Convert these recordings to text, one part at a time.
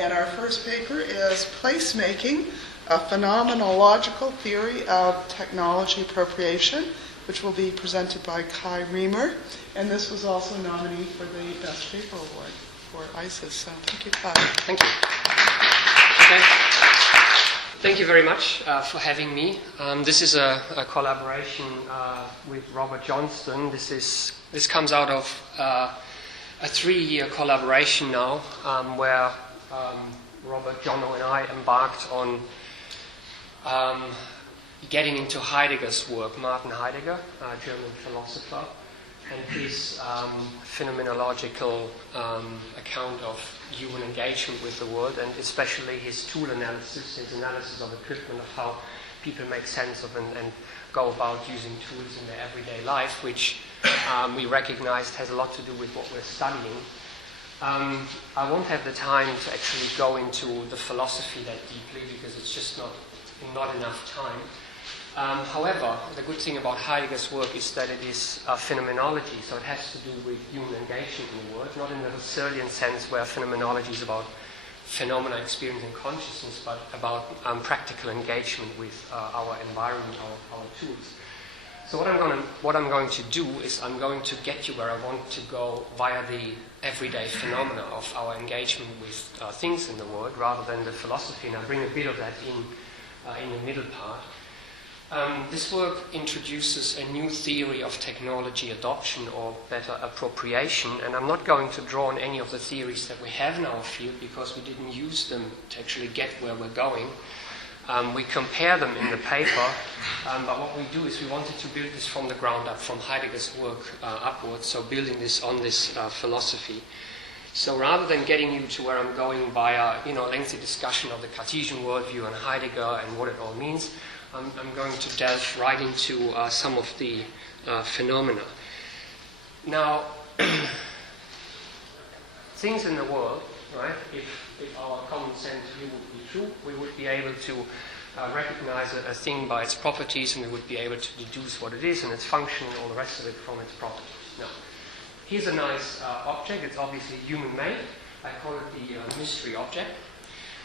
And our first paper is Placemaking, a Phenomenological Theory of Technology Appropriation, which will be presented by Kai Riemer. And this was also nominated for the Best Paper Award for ICIS. So thank you, Kai. Thank you. Okay. Thank you very much for having me. This is a collaboration with Robert Johnston. This comes out of a 3-year collaboration now, where Robert, John and I embarked on getting into Heidegger's work, Martin Heidegger, a German philosopher, and his phenomenological account of human engagement with the world, and especially his tool analysis, his analysis of equipment, of how people make sense of and go about using tools in their everyday life, which we recognized has a lot to do with what we're studying. I won't have the time to actually go into the philosophy that deeply because it's just not enough time. However, the good thing about Heidegger's work is that it is phenomenology, so it has to do with human engagement in the world, not in the Husserlian sense where phenomenology is about phenomena, experience and consciousness, but about practical engagement with our environment, our tools. So what I'm going to do is I'm going to get you where I want to go via the everyday phenomena of our engagement with things in the world rather than the philosophy, and I'll bring a bit of that in the middle part. This work introduces a new theory of technology adoption, or better, appropriation, and I'm not going to draw on any of the theories that we have in our field because we didn't use them to actually get where we're going. We compare them in the paper, but what we do is we wanted to build this from the ground up, from Heidegger's work upwards, so building this on this philosophy. So rather than getting you to where I'm going via lengthy discussion of the Cartesian worldview and Heidegger and what it all means, I'm going to delve right into some of the phenomena. Now, things in the world, right, if our common sense view would be true, we would be able to recognize a thing by its properties, and we would be able to deduce what it is and its function and all the rest of it from its properties. Now, here's a nice object. It's obviously human-made. I call it the mystery object.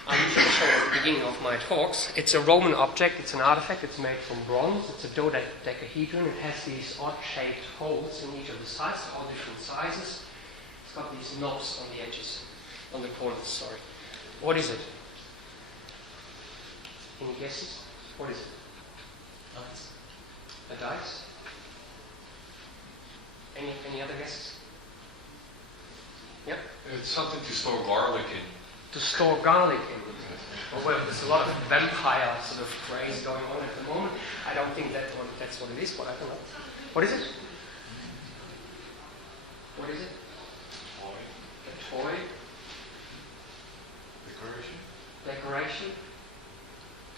I usually show at the beginning of my talks. It's a Roman object. It's an artefact. It's made from bronze. It's a dodecahedron. It has these odd-shaped holes in each of the sides, all different sizes. It's got these knobs on the edges, on the corners, sorry. What is it? Any guesses? What is it? Dice. A dice? Any other guesses? Yep. It's something to store garlic in. To store garlic in. Well, there's a lot of vampire sort of craze going on at the moment. I don't think that's what it is, but I don't know. What is it? What is it? A toy. Decoration.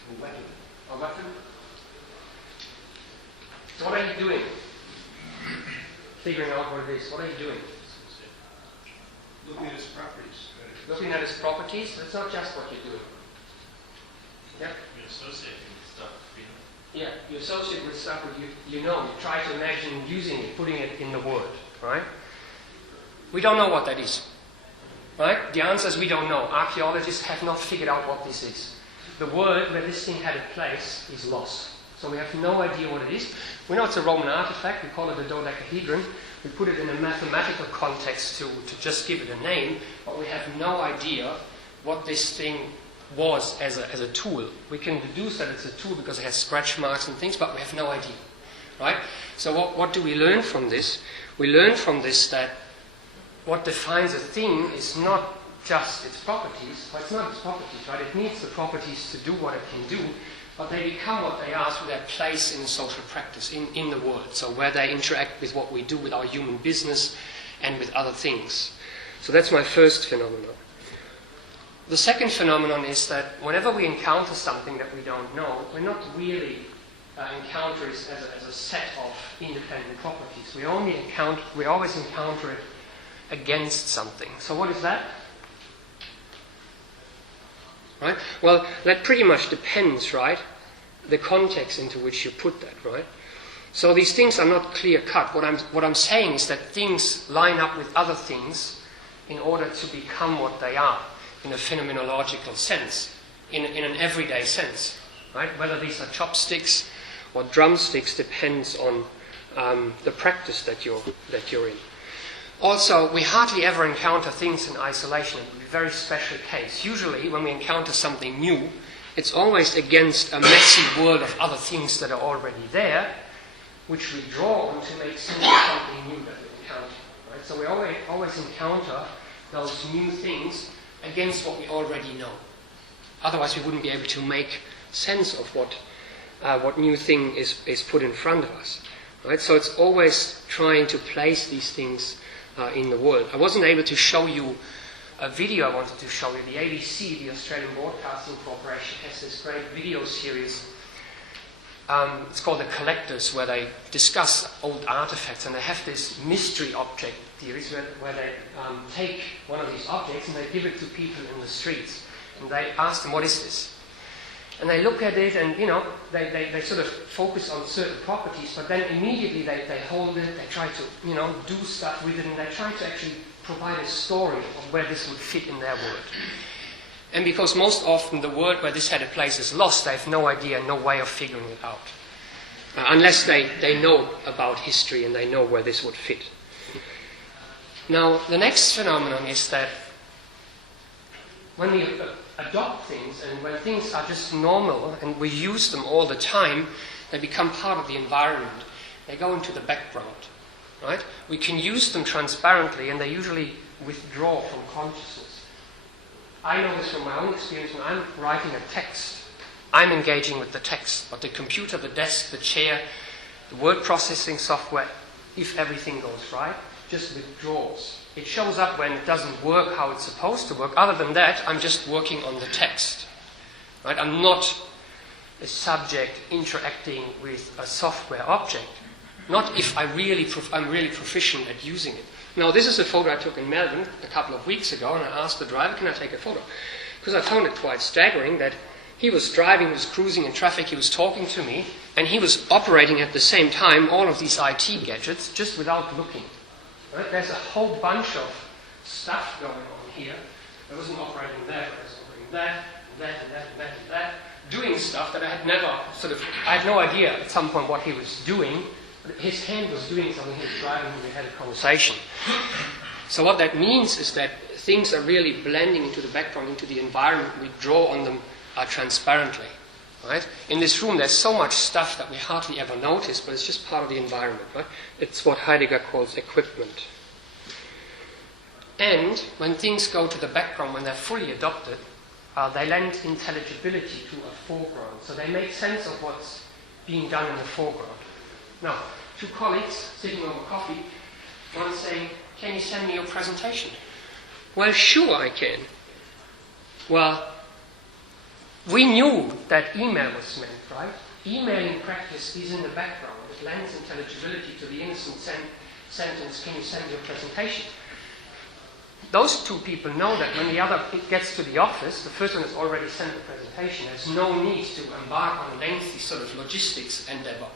A weapon. A weapon. So what are you doing? Figuring out what it is. What are you doing? Looking at its properties. Looking at its properties. That's not just what you're doing. Yeah. You associate with stuff. Yeah, you associate with stuff that you know. You try to imagine using it, putting it in the word, right? We don't know what that is. Right? The answer is we don't know. Archaeologists have not figured out what this is. The word where this thing had a place is lost. So we have no idea what it is. We know it's a Roman artifact. We call it a dodecahedron. We put it in a mathematical context to just give it a name, but we have no idea what this thing was as a tool. We can deduce that it's a tool because it has scratch marks and things, but we have no idea. Right? So what do we learn from this? We learn from this that what defines a thing is not just its properties, but it's not its properties, right? It needs the properties to do what it can do, but they become what they are through their place in social practice, in the world. So where they interact with what we do with our human business and with other things. So that's my first phenomenon. The second phenomenon is that whenever we encounter something that we don't know, we're not really encounter it as a set of independent properties. We always encounter it against something. So what is that? Right? Well, that pretty much depends, right? The context into which you put that, right? So these things are not clear-cut. What I'm saying is that things line up with other things in order to become what they are. in a phenomenological sense, in an everyday sense, right? Whether these are chopsticks or drumsticks depends on the practice that you're in. Also, we hardly ever encounter things in isolation. It would be a very special case. Usually, when we encounter something new, it's always against a messy world of other things that are already there, which we draw on to make sense of something new that we encounter. Right? So we always encounter those new things against what we already know. Otherwise, we wouldn't be able to make sense of what new thing is put in front of us. Right? So it's always trying to place these things in the world. I wasn't able to show you a video I wanted to show you. The ABC, the Australian Broadcasting Corporation, has this great video series. It's called The Collectors, where they discuss old artifacts, and they have this mystery object theories where they take one of these objects and they give it to people in the streets. And they ask them, what is this? And they look at it and, they sort of focus on certain properties, but then immediately they hold it, they try to, do stuff with it, and they try to actually provide a story of where this would fit in their world. And because most often the world where this had a place is lost, they have no idea, no way of figuring it out. Unless they know about history and they know where this would fit. Now, the next phenomenon is that when we adopt things and when things are just normal and we use them all the time, they become part of the environment. They go into the background, right? We can use them transparently and they usually withdraw from consciousness. I know this from my own experience. When I'm writing a text, I'm engaging with the text, but the computer, the desk, the chair, the word processing software, if everything goes right, just withdraws. It shows up when it doesn't work how it's supposed to work. Other than that, I'm just working on the text. Right? I'm not a subject interacting with a software object. Not if I'm really proficient at using it. Now, this is a photo I took in Melbourne a couple of weeks ago, and I asked the driver, can I take a photo? Because I found it quite staggering that he was driving, he was cruising in traffic, he was talking to me, and he was operating at the same time all of these IT gadgets just without looking. Right? There's a whole bunch of stuff going on here. I wasn't operating that, I was operating that, and that, doing stuff that I had never I had no idea at some point what he was doing. His hand was doing something, he was driving, and we had a conversation. So what that means is that things are really blending into the background, into the environment. We draw on them transparently. Right? In this room there's so much stuff that we hardly ever notice, but it's just part of the environment. Right? It's what Heidegger calls equipment. And when things go to the background, when they're fully adopted, they lend intelligibility to a foreground. So they make sense of what's being done in the foreground. Now, two colleagues sitting over coffee, one saying, can you send me your presentation? Well, sure I can. Well, we knew that email was meant, right? Email in practice is in the background. It lends intelligibility to the innocent sentence, can you send your presentation? Those two people know that when the other gets to the office, the first one has already sent the presentation. There's no need to embark on a lengthy sort of logistics endeavor.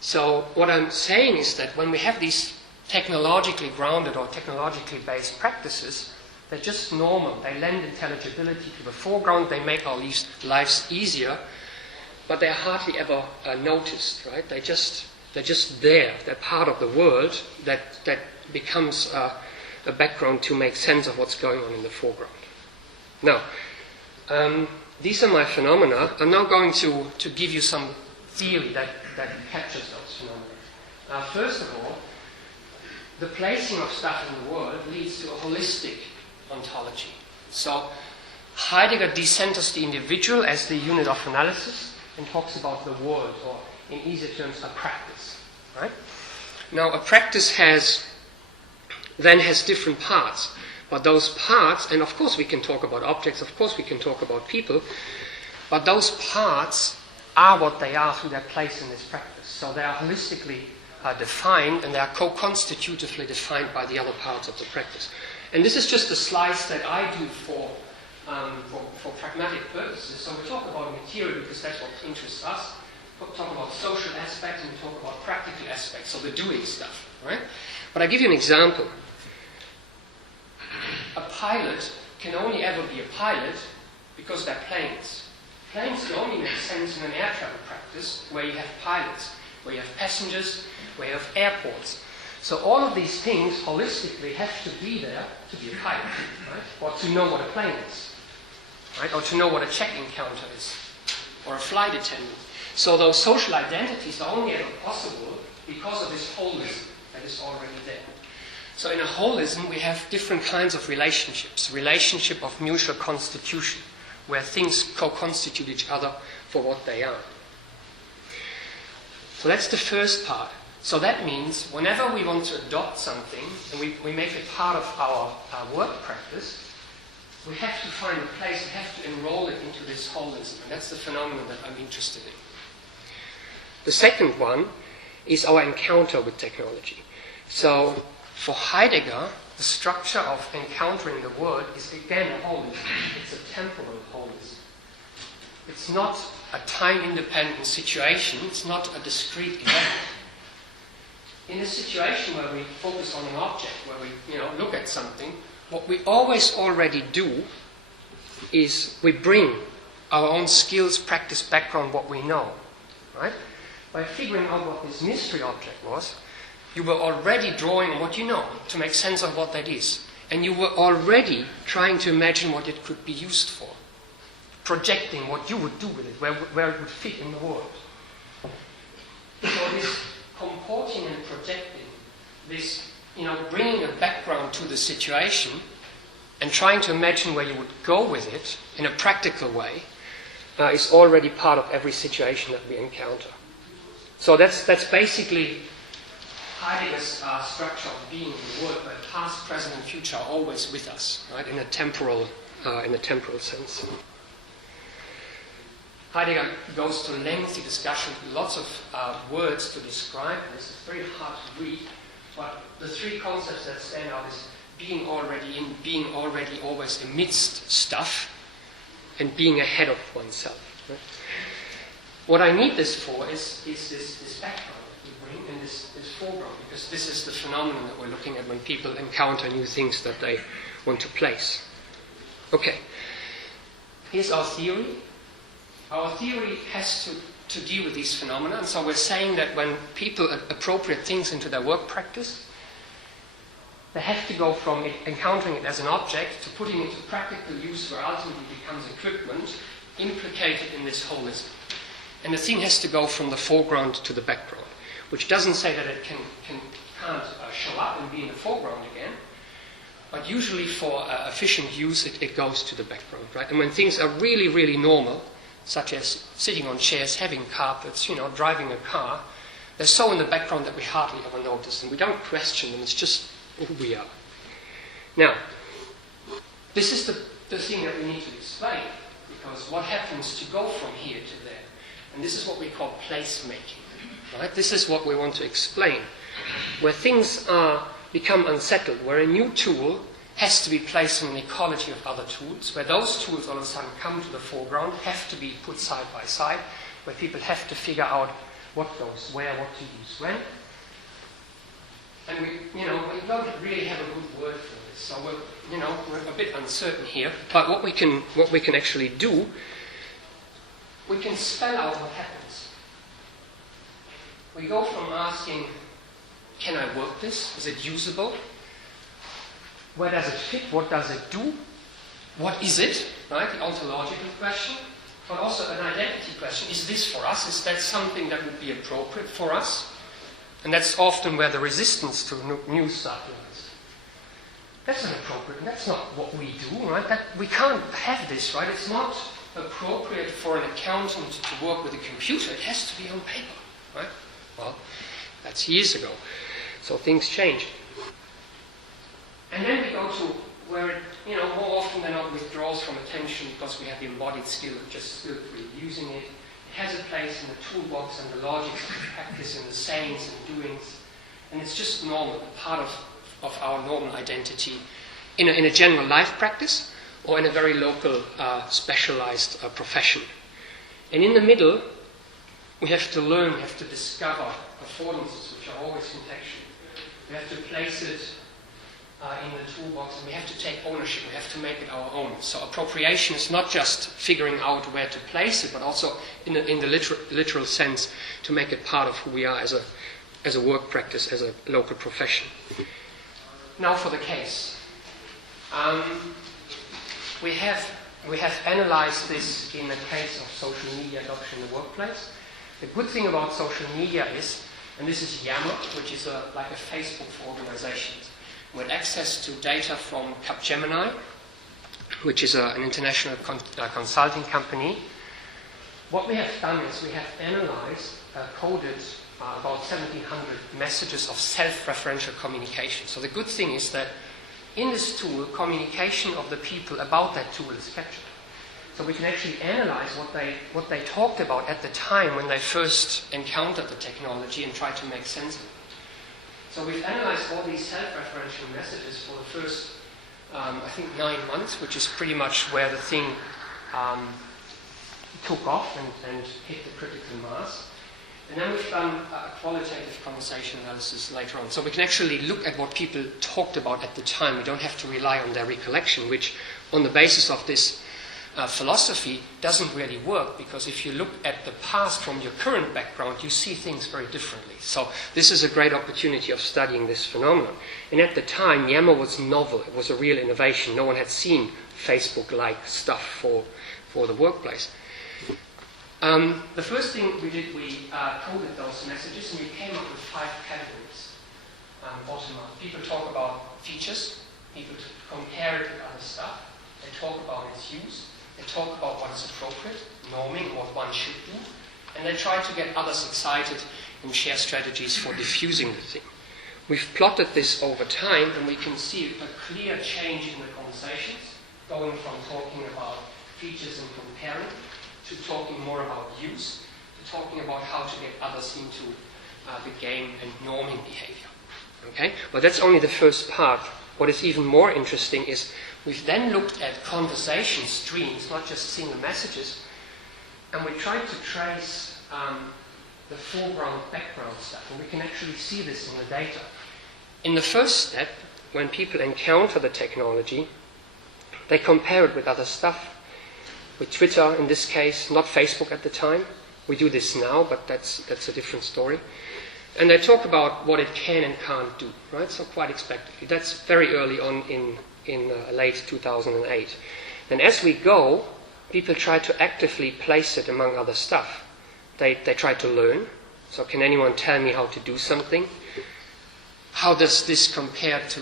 So what I'm saying is that when we have these technologically grounded or technologically based practices, they're just normal. They lend intelligibility to the foreground. They make our lives easier, but they're hardly ever noticed, right? They're just there. They're part of the world that becomes a background to make sense of what's going on in the foreground. Now, these are my phenomena. I'm now going to give you some theory that captures those phenomena. First of all, the placing of stuff in the world leads to a holistic ontology. So Heidegger decenters the individual as the unit of analysis and talks about the world, or in easier terms, a practice. Right? Now, a practice has different parts, but those parts, and of course we can talk about objects, of course we can talk about people, but those parts are what they are through their place in this practice. So they are holistically defined, and they are co-constitutively defined by the other parts of the practice. And this is just a slice that I do for pragmatic purposes. So we talk about material because that's what interests us. We talk about social aspects, and we talk about practical aspects, so the doing stuff, right? But I give you an example. A pilot can only ever be a pilot because they're planes. Planes can only make sense in an air travel practice where you have pilots, where you have passengers, where you have airports. So all of these things holistically have to be there to be a pilot, right? Or to know what a plane is, right? Or to know what a check-in counter is, or a flight attendant. So those social identities are only ever possible because of this holism that is already there. So in a holism, we have different kinds of relationships. Relationship of mutual constitution, where things co-constitute each other for what they are. So that's the first part. So that means whenever we want to adopt something, and we make it part of our work practice, we have to find a place, we have to enroll it into this holism. And that's the phenomenon that I'm interested in. The second one is our encounter with technology. So for Heidegger, the structure of encountering the world is again a holism. It's a temporal holism. It's not a time-independent situation. It's not a discrete event. In a situation where we focus on an object, where we look at something, what we always already do is we bring our own skills, practice, background, what we know, right? By figuring out what this mystery object was, you were already drawing on what you know to make sense of what that is. And you were already trying to imagine what it could be used for, projecting what you would do with it, where it would fit in the world. So this comporting and projecting, this bringing a background to the situation and trying to imagine where you would go with it in a practical way is already part of every situation that we encounter. So that's basically Heidegger's structure of being in the world, where past, present, and future are always with us, right? In a temporal sense. Heidegger goes to lengthy discussion, lots of words to describe this. It's very hard to read, but the three concepts that stand out is being already in, being already always amidst stuff, and being ahead of oneself. Right? What I need this for is this background that we bring, and this foreground, because this is the phenomenon that we're looking at when people encounter new things that they want to place. Okay, here's our theory. Our theory has to deal with these phenomena, and so we're saying that when people appropriate things into their work practice, they have to go from encountering it as an object to putting it to practical use, where ultimately it becomes equipment implicated in this holism. And the thing has to go from the foreground to the background, which doesn't say that it can't show up and be in the foreground again, but usually for efficient use it goes to the background, right? And when things are really, really normal, such as sitting on chairs, having carpets, driving a car, they're so in the background that we hardly ever notice them. We don't question them, it's just who we are. Now, this is the thing that we need to explain, because what happens to go from here to there? And this is what we call placemaking, right? This is what we want to explain. Where things become unsettled, where a new tool has to be placed in an ecology of other tools, where those tools all of a sudden come to the foreground, have to be put side by side, where people have to figure out what goes where, what to use when. And we don't really have a good word for this, so we're a bit uncertain here. But what we can actually do, we can spell out what happens. We go from asking, can I work this? Is it usable? Where does it fit? What does it do? What is it? Right? The ontological question. But also an identity question. Is this for us? Is that something that would be appropriate for us? And that's often where the resistance to new stuff lies. That's inappropriate. That's not what we do, right? We can't have this, right? It's not appropriate for an accountant to work with a computer. It has to be on paper, right? Well, that's years ago. So things changed. And then we go to where it, more often than not withdraws from attention because we have the embodied skill of just skillfully using it. It has a place in the toolbox and the logics of practice and the sayings and doings. And it's just normal, a part of our normal identity in a general life practice or in a very local, specialized profession. And in the middle, we have to learn, we have to discover affordances which are always contextual. We have to place it in the toolbox, and we have to take ownership. We have to make it our own. So appropriation is not just figuring out where to place it, but also in the literal sense to make it part of who we are as a work practice, as a local profession. Now for the case. We have analyzed this in the case of social media adoption in the workplace. The good thing about social media is, and this is Yammer, which is like a Facebook for organizations, with access to data from Capgemini, which is an international consulting company. What we have done is we have analyzed, coded about 1,700 messages of self-referential communication. So the good thing is that in this tool, communication of the people about that tool is captured. So we can actually analyze what they talked about at the time when they first encountered the technology and try to make sense of it. So we've analyzed all these self-referential messages for the first, I think, 9 months, which is pretty much where the thing took off and hit the critical mass. And then we've done a qualitative conversation analysis later on. So we can actually look at what people talked about at the time. We don't have to rely on their recollection, which on the basis of this philosophy doesn't really work, because if you look at the past from your current background, you see things very differently. So this is a great opportunity of studying this phenomenon. And at the time, Yammer was novel. It was a real innovation. No one had seen Facebook-like stuff for the workplace. The first thing we did, we coded those messages, and we came up with 5 categories, bottom up. People talk about features, people compare it with other stuff, they talk about its use, they talk about what is appropriate, norming, what one should do, and they try to get others excited and share strategies for diffusing the thing. We've plotted this over time, and we can see a clear change in the conversations, going from talking about features and comparing, to talking more about use, to talking about how to get others into the game and norming behavior. Okay? But that's only the first part. What is even more interesting is we've then looked at conversation streams, not just single messages, and we tried to trace the foreground, background stuff, and we can actually see this in the data. In the first step, when people encounter the technology, they compare it with other stuff. With Twitter, in this case, not Facebook at the time. We do this now, but that's a different story. And they talk about what it can and can't do, right? So quite expectedly. That's very early on in late 2008. And as we go, people try to actively place it among other stuff. They try to learn. So can anyone tell me how to do something? How does this compare to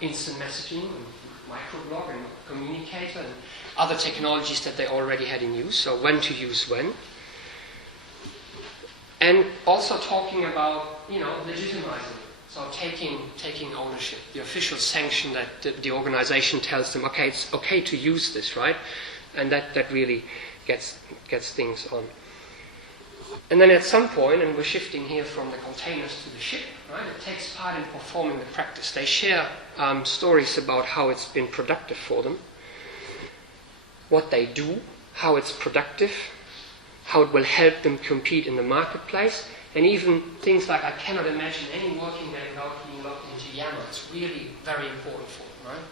instant messaging and microblog and communicator and other technologies that they already had in use, so when to use when. And also talking about, legitimizing it. So taking ownership, the official sanction that the organization tells them, okay, it's okay to use this, right? And that really gets things on. And then at some point, and we're shifting here from the containers to the ship, right? It takes part in performing the practice. They share stories about how it's been productive for them, what they do, how it's productive, how it will help them compete in the marketplace, and even things like, I cannot imagine any working day without being logged into Yammer. It's really very important for them, right?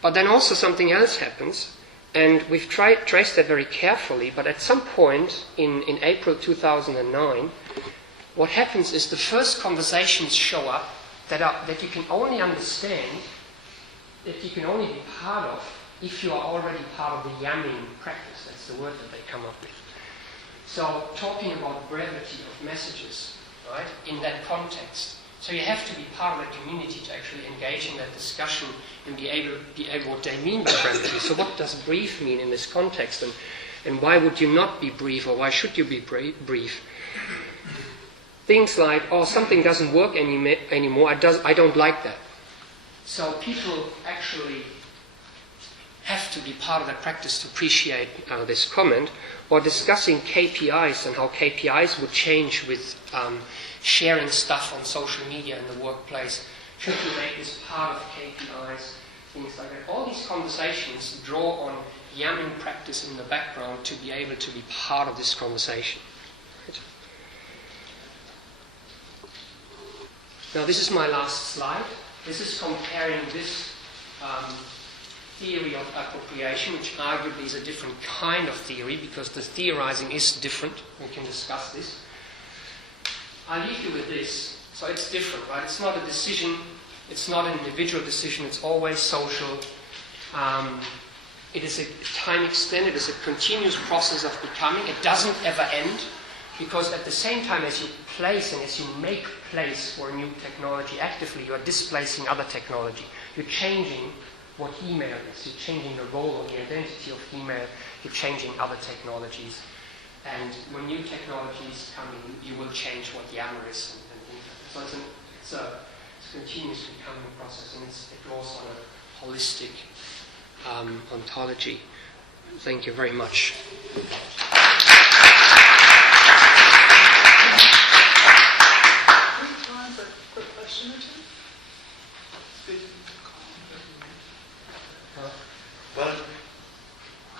But then also something else happens, and we've traced that very carefully, but at some point in April 2009, what happens is the first conversations show up that you can only understand, that you can only be part of, if you are already part of the yamming practice. That's the word that they come up with. So talking about brevity of messages, right, in that context. So you have to be part of the community to actually engage in that discussion and be able what they mean by brevity. So what does brief mean in this context, and why would you not be brief, or why should you be brief? Things like, something doesn't work anymore, I don't like that. So people actually have to be part of that practice to appreciate this comment, or discussing KPIs and how KPIs would change with sharing stuff on social media in the workplace. Should we make this part of KPIs, things like that. All these conversations draw on yamming practice in the background to be able to be part of this conversation. Right? Now this is my last slide. This is comparing this theory of appropriation, which arguably is a different kind of theory, because the theorizing is different. We can discuss this. I'll leave you with this. So it's different, right? It's not a decision. It's not an individual decision. It's always social. It is a time extended. It is a continuous process of becoming. It doesn't ever end, because at the same time as you place and as you make place for a new technology actively, you are displacing other technology. You're changing what email is. You're changing the role or the identity of email. You're changing other technologies. And when new technologies come in, you will change what Yammer is and things like that. So it's a continuous becoming process, and it draws on a holistic ontology. Thank you very much. Time for a quick question or two? Well,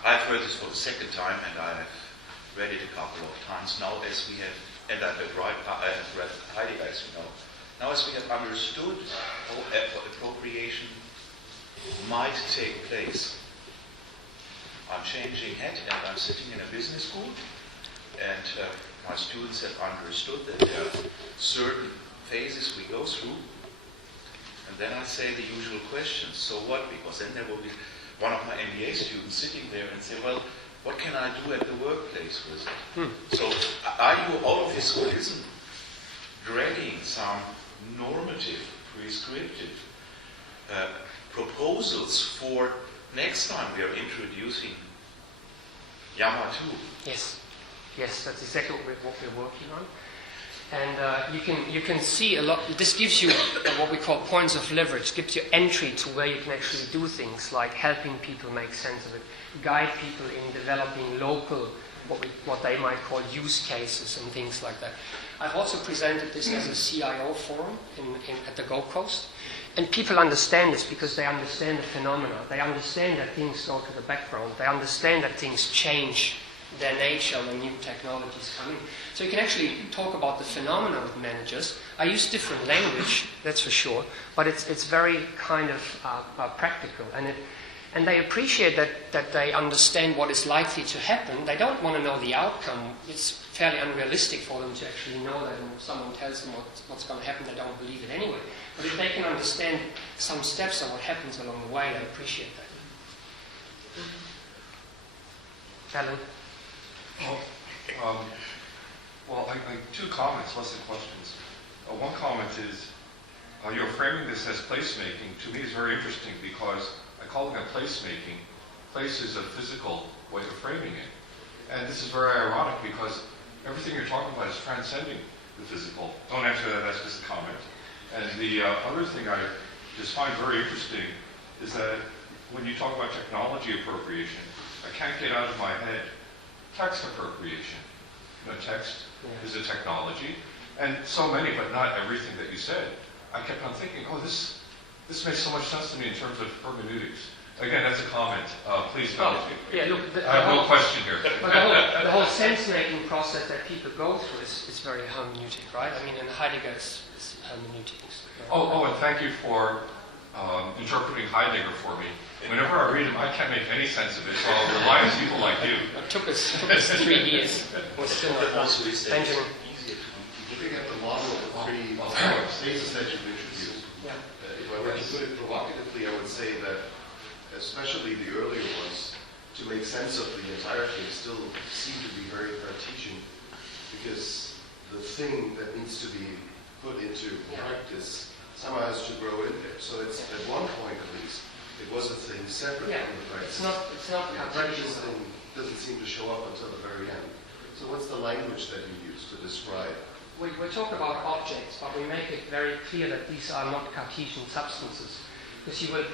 I've heard this for the second time, and I have read it a couple of times now, as we have, and I have read Heidegger, as you know. Now, as we have understood how appropriation might take place, I'm changing hat, and I'm sitting in a business school, and my students have understood that there are certain phases we go through, and then I say the usual questions. So what? Because then there will be one of my MBA students sitting there and say, well, what can I do at the workplace with it? So are you out of his holism dragging some normative, prescriptive proposals for next time we are introducing Yammer 2? Yes, that's exactly what we're working on. And you can see a lot. This gives you what we call points of leverage. Gives you entry to where you can actually do things like helping people make sense of it, guide people in developing local, what they might call use cases and things like that. I've also presented this as a CIO forum at the Gold Coast, and people understand this because they understand the phenomena. They understand that things go to the background. They understand that things change their nature when new technologies come in. So you can actually talk about the phenomena with managers. I use different language, that's for sure, but it's very kind of practical. And they appreciate that they understand what is likely to happen. They don't want to know the outcome. It's fairly unrealistic for them to actually know that, and if someone tells them what's going to happen, they don't believe it anyway. But if they can understand some steps of what happens along the way, they appreciate that. Alan? Well, two comments, less than questions. One comment is, you're framing this as placemaking. To me, is very interesting because I call it placemaking. Place is a physical way of framing it. And this is very ironic because everything you're talking about is transcending the physical. Don't answer that, that's just a comment. And the other thing I just find very interesting is that when you talk about technology appropriation, I can't get out of my head text appropriation. You know, text is a technology, and so many, but not everything that you said. I kept on thinking, oh, this makes so much sense to me in terms of hermeneutics. Again, that's a comment. Please indulge me. Yeah, look, I have no question here. But the whole sense-making process that people go through is very hermeneutic, right? I mean, in Heidegger, it's hermeneutics. Oh, and thank you for interpreting Heidegger for me. Whenever I read him, I can't make any sense of it, so I'll rely on people like you. It took us 3 years. We're still not done. Benjamin. Looking at the model of the three stages that you've introduced, if I were to put it provocatively, I would say that, especially the earlier ones, to make sense of the entire thing still seem to be very Cartesian, because the thing that needs to be put into practice somehow has to grow in there. So it's, at one point at least, it was a thing separate from the practice. It's not the Cartesian. practice thing doesn't seem to show up until the very end. So what's the language that you use to describe? We talk about objects, but we make it very clear that these are not Cartesian substances. Because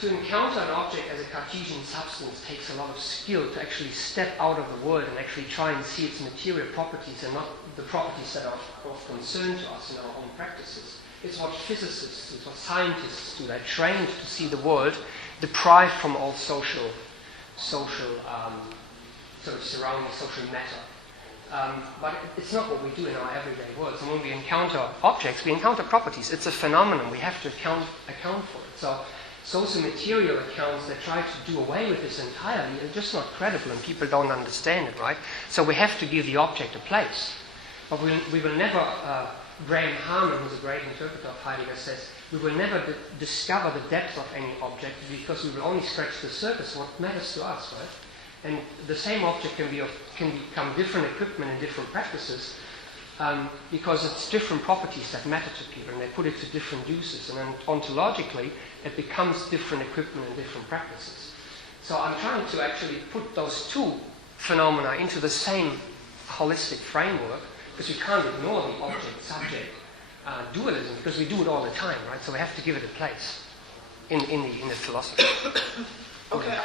to encounter an object as a Cartesian substance takes a lot of skill to actually step out of the world and actually try and see its material properties and not the properties that are of concern to us in our own practices. It's what physicists, it's what scientists do. They're trained to see the world deprived from all social sort of surrounding social matter. But it's not what we do in our everyday world. So when we encounter objects, we encounter properties. It's a phenomenon. We have to account for it. So socio-material accounts that try to do away with this entirely are just not credible, and people don't understand it, right? So we have to give the object a place. But we will never, Graham Harman, who's a great interpreter of Heidegger, says, we will never discover the depth of any object because we will only scratch the surface, what matters to us, right? And the same object can become different equipment in different practices because it's different properties that matter to people, and they put it to different uses. And then ontologically, it becomes different equipment in different practices. So I'm trying to actually put those two phenomena into the same holistic framework, because we can't ignore the object-subject dualism, because we do it all the time, right? So we have to give it a place in the philosophy. Okay.